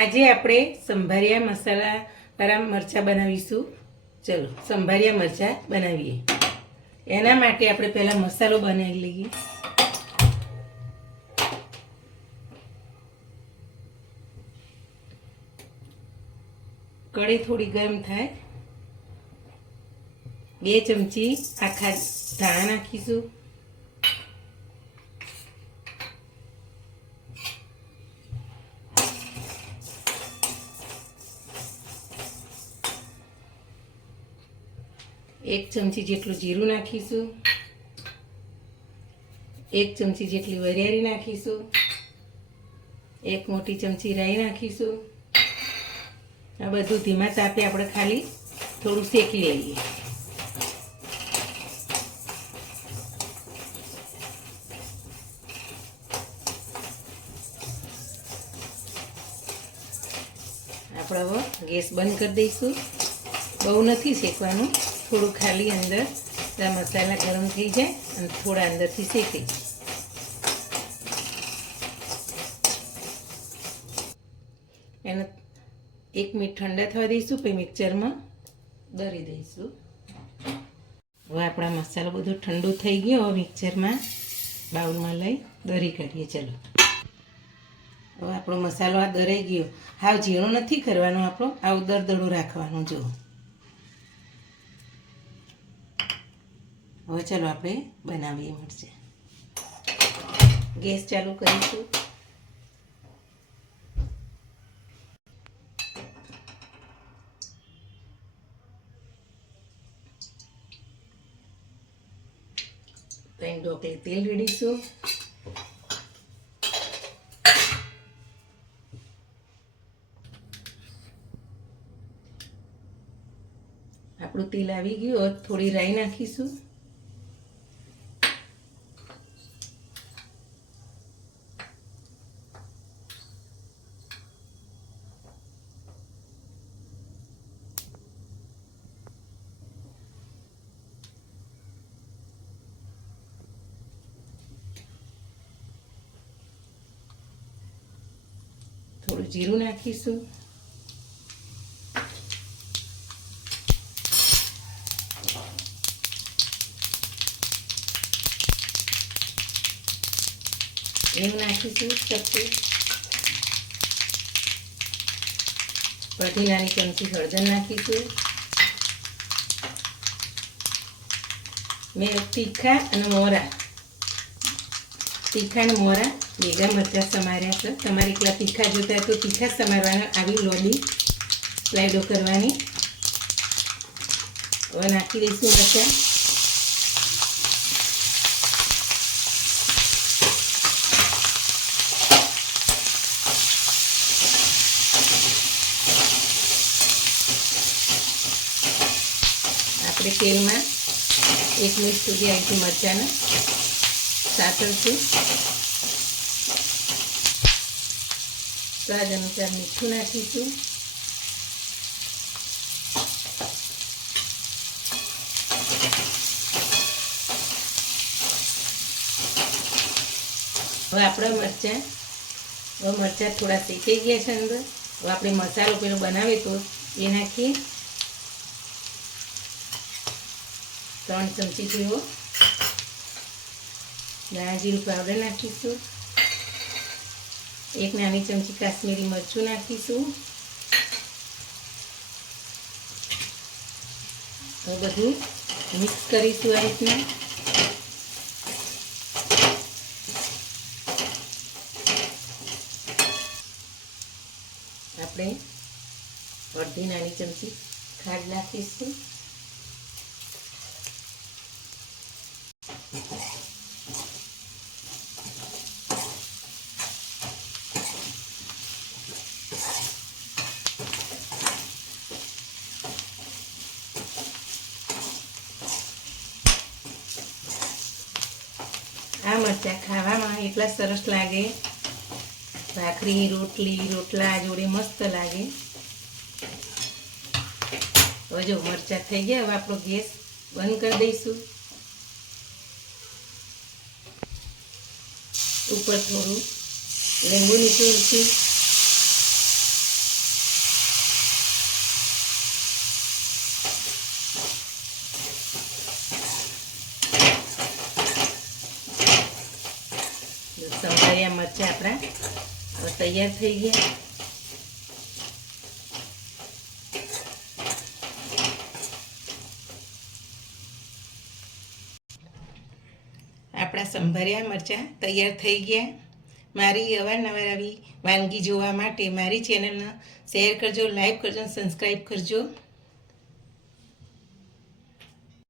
આજે આપણે સંભારિયા મસાલાવાળા મરચાં બનાવીશું. ચલો સંભારિયા મરચાં બનાવીએ. એના માટે આપણે પહેલાં મસાલો બનાવી લઈએ. કઢી થોડી ગરમ થાય, 2 ચમચી આખા ધાણા નાખીશું. એક ચમચી જેટલું જીરું નાખીશું. 1 ચમચી જેટલી વરિયાળી નાખીશું. 1 મોટી ચમચી રાઈ નાખીશું. આ બધું ધીમા તાપે આપણે ખાલી થોડું શેકી લઈએ. આપણે હવે ગેસ બંધ કરી દઈશું. બહુ નથી શેકવાનું, થોડું ખાલી અંદર મસાલા ગરમ થઈ જાય અને થોડા અંદરથી શેકી. એને 1 મિનિટ ઠંડા થવા દઈશું, પછી મિક્સરમાં દળી દઈશું. હવે આપણા મસાલો બધો ઠંડુ થઈ ગયો. હવે મિક્સરમાં બાઉલમાં લઈ દળી કાઢીએ. ચલો હવે આપણો મસાલો આ દરાઈ ગયો. હાવ ઝીણો નથી કરવાનો, આપણો આવું દરદડું રાખવાનું. જો હવે ચાલો આપણે બનાવીએ મરચાં. ગેસ ચાલુ કરીશું. ત્રણ ઢોકળી તેલ રેડીશું. આપણું તેલ આવી ગયું. થોડી રાઈ નાખીશું. થોડું જીરું નાખીશું. એવું નાખીશું ચપટી. અડધી નાની ચમચી હળદર નાખીશું. મેં તીખા અને મોરા ભેગા મરચાં સમાર્યા છે. તમારે એકલા તીખા જોતા હોય તો તીખા સમારવાના. આવી લોલી સ્લાઈડો કરવાની. હવે નાખી દઈશું મરચાં. આપણે તેલમાં 1 મિનિટ સુધી અહીંથી મરચાંને સાતળશું. સ્વાદ અનુસાર મીઠું નાખીશું. હવે આપણા મરચાં થોડા શેકાઈ ગયા છે અંદર. હવે આપણે મસાલો પેલો બનાવીએ તો એ નાખીએ. 3 ચમચી જેવો ધાણા જીરું પાવડર નાખીશું. 1 નાની ચમચી કાશ્મીરી મરચું નાખીશું. હવે બધું મિક્સ કરીશું આ રીતના. આપણે અડધી નાની ચમચી ખાંડ નાખીશું. આ મરચાં ખાવામાં એટલા સરસ લાગે. ભાખરી, રોટલા જોડે મસ્ત લાગે. હવે જો મરચાં થઈ ગયા. હવે આપણો ગેસ બંધ કરી દઈશું. ઉપર થોડું લીંબુ નીચોવીશું. સંભાળ્યા મરચાં આપણા હવે તૈયાર થઈ ગયા. આપણા સંભાળ્યા મરચાં તૈયાર થઈ ગયા. મારી અવારનવાર આવી વાનગી જોવા માટે મારી ચેનલને શેર કરજો, લાઈક કરજો, સબસ્ક્રાઈબ કરજો.